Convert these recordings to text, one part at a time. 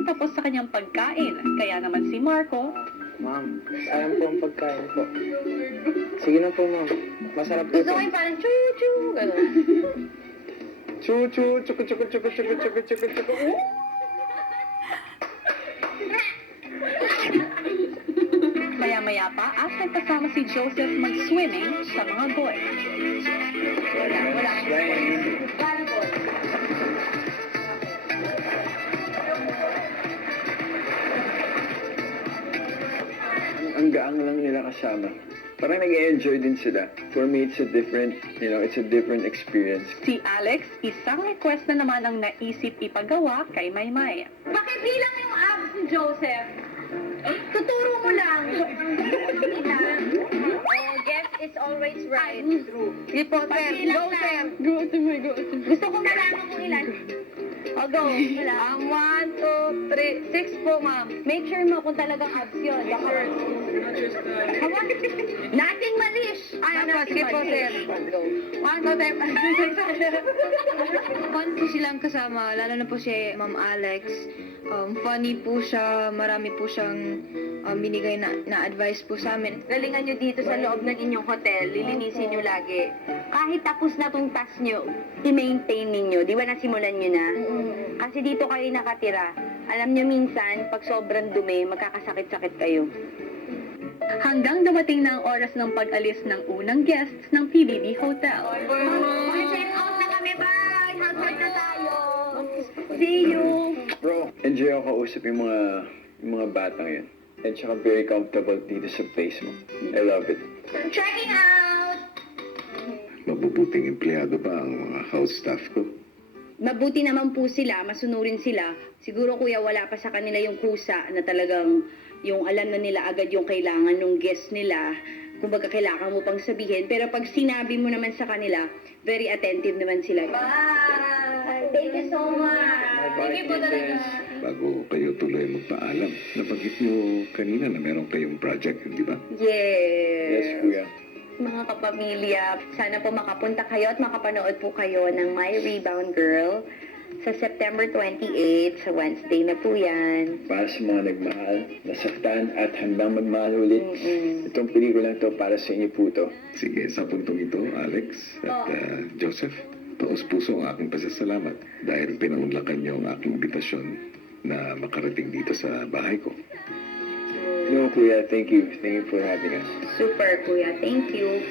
nang tapos sa kanyang pagkain. Kaya naman si Marco, Ma'am, sayang po ang pagkain po. Sige na po, ma'am. Masarap po Gusto ito. ko yung parang chu-chu, gano'n. Chu-chu, chuku-chuku-chuku-chuku-chuku-chuku-chuku. maya-maya pa at nagkasama si Joseph mag-swimming sa mga boy. Wala. Volleyball. Ang gaang lang nila kasama. Parang nag-enjoy din sila. For me, it's a different experience. Si Alex, isang request na naman ang naisip ipagawa kay Maymay. Pakibilang yung abs ni Joseph. Tuturo mo lang. Oh, guess is always right. Sige po, sir. Go, sir. Go to my go. Gusto ko malaman kung ilan. O, go. Ang 1, 2, 3, 6 po, ma'am. Make sure mo kung talagang abs yun. Baka. Nothing malish. Ay, sige po, sir. Go. 1, 2, 3, Fun po silang kasama, lalo na po si Ma'am Alex. Funny po siya, marami po siyang binigay na advice po sa amin. Galingan nyo dito sa loob ng inyong hotel, lilinisin nyo lagi. Kahit tapos na tong task nyo, i-maintain ninyo. Di ba nasimulan nyo na? Kasi dito kayo nakatira. Alam nyo minsan, pag sobrang dumi, magkakasakit-sakit kayo. Hanggang dumating na ang oras ng pag-alis ng unang guests ng PBB Hotel. Check out na kami, bye! Hagod na tayo! See you! Bro, enjoy ako kausap yung mga batang yun. And saka very comfortable dito sa place mo. I love it. Checking out! Mabubuting empleyado ba ang mga house staff ko? Mabuti naman po sila, masunurin sila. Siguro kuya wala pa sa kanila yung kusa na talagang yung alam na nila agad yung kailangan ng guest nila. Kumbaga kailangan mo pang sabihin. Pero pag sinabi mo naman sa kanila, very attentive naman sila. Bye! Thank you so much! Thank you po talaga. Bago kayo tuloy magpaalam, nabanggit nyo kanina na meron kayong project, di ba? Yes, kuya. Mga kapamilya, sana po makapunta kayo at makapanood po kayo ng My Rebound Girl sa September 28, sa Wednesday na po yan. Para sa mga nagmahal, nasaktan at handang magmahal ulit. Itong pelikulang to para sa inyo po to. Sige, sa puntong ito, Alex at Joseph, taos puso ang aking pasasalamat dahil pinaunlakan niyo ang aking imbitasyon na makarating dito sa bahay ko. No, kuya, thank you. Thank you for having us. Super, kuya. Thank you.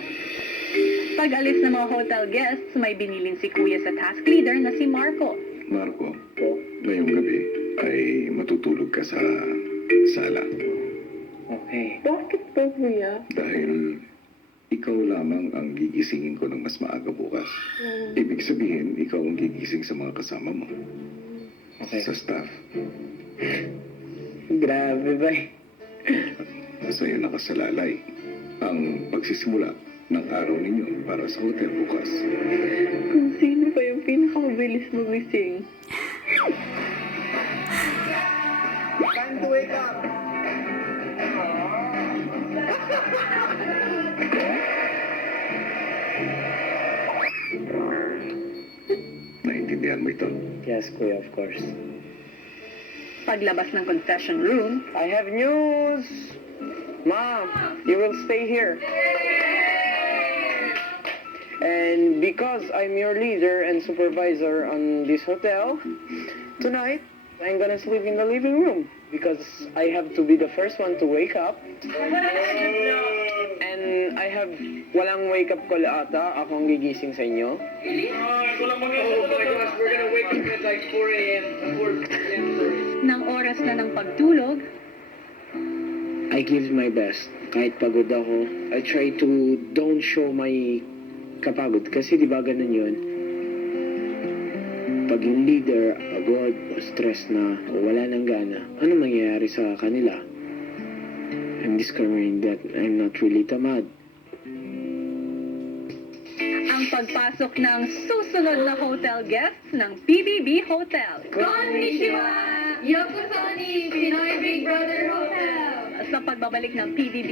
Pag-alis ng mga hotel guests, may binilin si Kuya sa task leader na si Marco. Marco, ngayong gabi ay matutulog ka sa sala. Okay. Bakit po, Kuya? Dahil ikaw lamang ang gigisingin ko ng mas maaga bukas. Ibig sabihin, ikaw ang gigising sa mga kasama mo. Okay. Sa staff. Grabe ba? Sa iyo nakasalalay ang pagsisimula ng araw ninyo para sa hotel bukas. Kung sino pa yung pinakamabilis magising. Time to wake up! Naintindihan mo ito? Yes, kuya, of course. Paglabas ng confession room, I have news! Mom, you will stay here. And because I'm your leader and supervisor on this hotel, tonight, I'm gonna sleep in the living room because I have to be the first one to wake up. And I have walang wake up call ata. Ako ang gigising sa inyo. ng oras na ng pagtulog, I give my best. Kahit pagod ako, I try to don't show my kapagod. Kasi di ba ganun yun? Pag yung leader, pagod, o stress na, o wala nang gana, ano mangyayari sa kanila? I'm discovering that I'm not really tamad. ang pagpasok ng susunod na hotel guests ng PBB Hotel. Konnichiwa! Yokozoni, Pinoy Big Brother Hotel! Sa pagbabalik ng PBB